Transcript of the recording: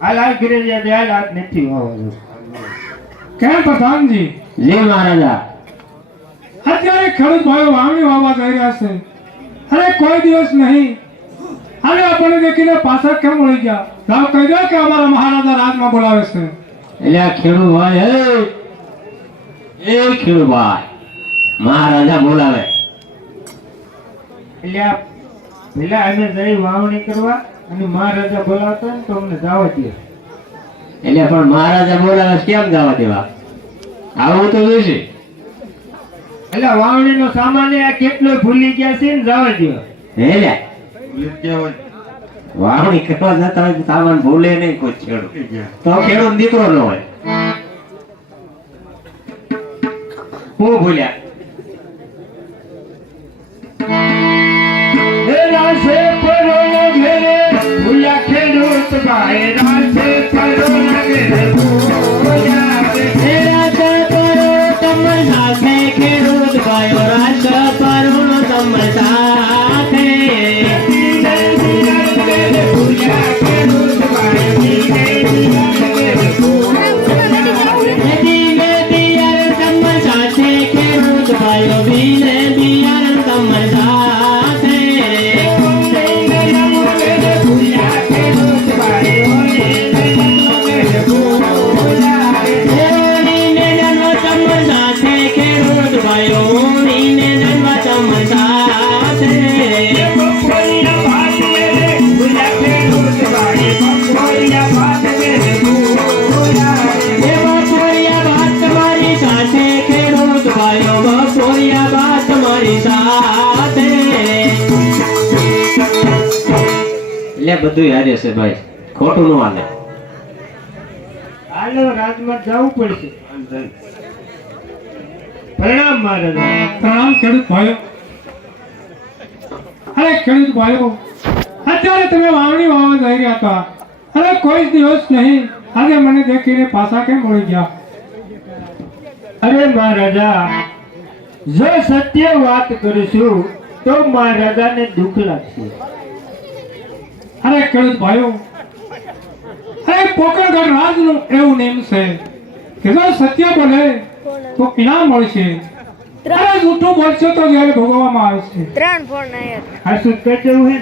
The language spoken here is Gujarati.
હાલ હાલ ઘરે જા દે હાલ હાથ નથી વાવવાનું કેમ પ્રધાનજી લે મહારાજા અત્યારે ખેડૂત ભાઈઓ વાવણી વાવવા જઈ રહ્યા છે. અરે કોઈ દિવસ નહીં. અરે આપણને દેખીને પાછા કેમ વળી ગયા? રાવ કહી દો કે અમારા મહારાજા રાજમાં બોલાવે છે. એટલે આ ખેડૂત ભાઈ હે? એ ખેડૂત ભાઈ મહારાજા બોલાવે. એટલે આ પેલા અમે જઈ વાવણી કરવા અને મહારાજા બોલાવતા ને તો અમને જવા દે. એટલે પણ મહારાજા બોલાવે કેમ જવા દેવા? આવું તો જોઈશે એટલે વાવણી નો સામાન એ આ કેટલો ભૂલી ગયા છે ને જવા દે. હે લે વાવણી કરવા જતા હોય સામાન ભૂલે નહીં કોઈ ખેડૂત તો ખેડૂત દીકરો ન હોય. હું ભૂલ્યા? એટલે બધું હારે છે ભાઈ. ખોટું નું હાલે. હાલો રાજમાં જવું પડશે. પ્રણામ મહારાજા. પ્રણામ ખેડૂત ભાઈઓ. અરે ખેડૂત ભાઈઓ અત્યારે તમે વાવણી વાવવા જઈ રહ્યા હતા. અરે કોઈ દિવસ નહીં. આજે મને દેખીને પાછા કેમ મળી ગયા? અરે મહારાજા જો સત્ય વાત કરીશું તો મહારાજાને દુઃખ લાગશે. ખેડૂત ભાઈઓ અરે પોકરગઢ રાજનું એવું નેમ છે કે જો સત્ય બોલે તો ઇનામ મળશે. અરે જૂઠું બોલશે તો જ્યારે ભોગવવામાં આવશે. ત્રણ ફોન આયા આ શું કહી કેવું હે?